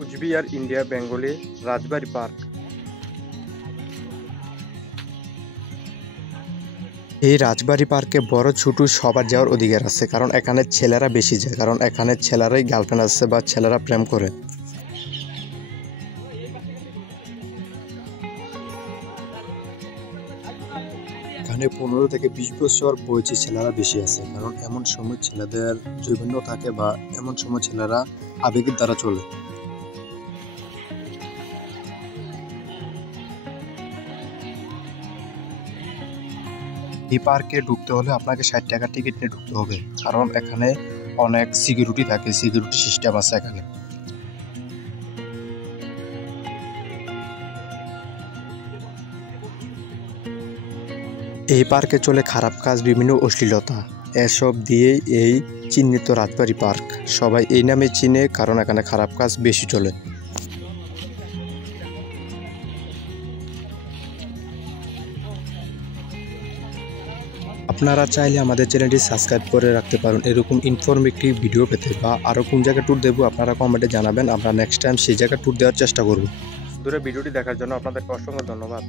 Cooch Behar India Bengali রাজবাড়ি park. এই রাজবাড়ি পার্কে বড় ছোট সবার যাওয়ার অধিকার আছে, কারণ এখানে ছেলেরা বেশি যায়, কারণ এখানে ছেলেরাই গার্লফ্রেন্ড আছে বা ছেলেরা প্রেম করে। এখানে 15 থেকে 20 বছর বয়সী ছেলেরা বেশি আছে, কারণ এমন সময় ছেলেদের জৈবন্য থাকে বা এমন সময় ছেলেরা আবেগের দ্বারা চলে। এই পার্কে ঢুকতে হলে আপনাকে 60 টাকা টিকিট নিয়ে ঢুকতে হবে, কারণ এখানে অনেক সিকিউরিটি থাকে, সিকিউরিটি সিস্টেম আছে এখানে। এই পার্কে চলে খারাপ কাজ, বিভিন্ন অশ্লীলতা, এসব দিয়েই এই চিহ্নিত রাজবাড়ি পার্ক। সবাই এই নামে চিনে, কারণ এখানে খারাপ কাজ বেশি চলে। আপনারা চাইলে আমাদের চ্যানেলটি সাবস্ক্রাইব করে রাখতে পারেন এরকম ইনফরমেটিভ ভিডিও পেতে, বা আরও কোন জায়গায় ট্যুর দেবো আপনারা কমেন্টে জানাবেন, আমরা নেক্সট টাইম সেই জায়গায় ট্যুর দেওয়ার চেষ্টা করব। দূরে ভিডিওটি দেখার জন্য আপনাদেরকে অসংখ্য ধন্যবাদ।